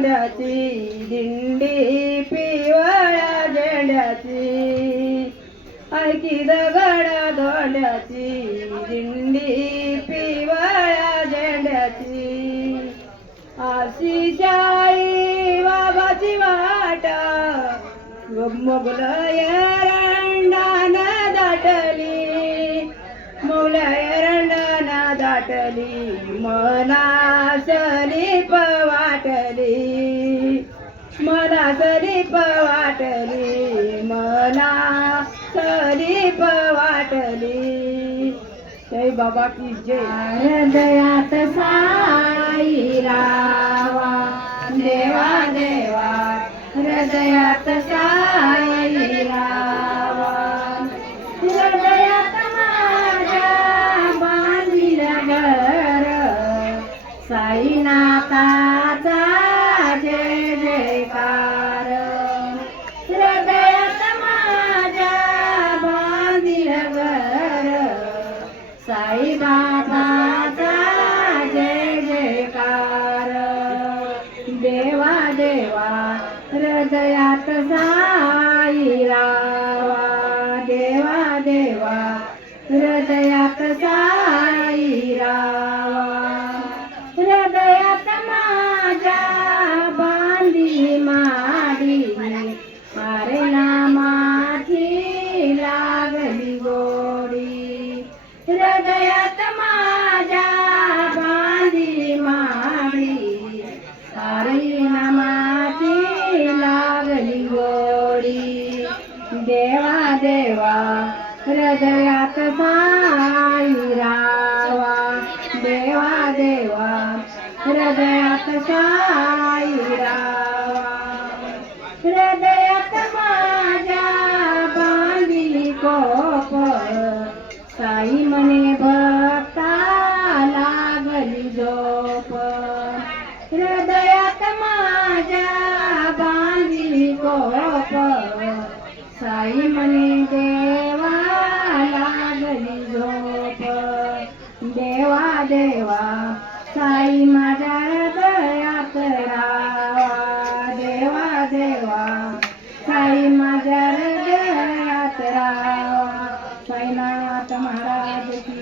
झेंड्याची दिंडी पिवळ्या झेंड्याची ऐकी दगडा दोंड्याची दिंडी पिवळ्या झेंड्याची आशी शाळी बाबाची वाट मोगल दाटली. मोगल दाटली मनासली पव सरी पवाटली वाटली सरी पवाटली. वाटली जय बाबा की जय. हृदयात साई रावा. देवा देवा हृदयात साई रावा. हृदयात माझ्या बांधील घर. साईनाथाचा जय जयकार हृदयात साई रावा देवा देवा. हृदयात देवा हृदयात साई देवा देवा हृदयात साई हृदयात माझ्या बांधी कोप साई मने भक्ता लागली झोप हृदय साई म्हणे देवा लागली झोप. देवा देवा साई माझ्या दया करा देवा देवा साई माझ्या हृदयात रावा साईनाथ महाराज की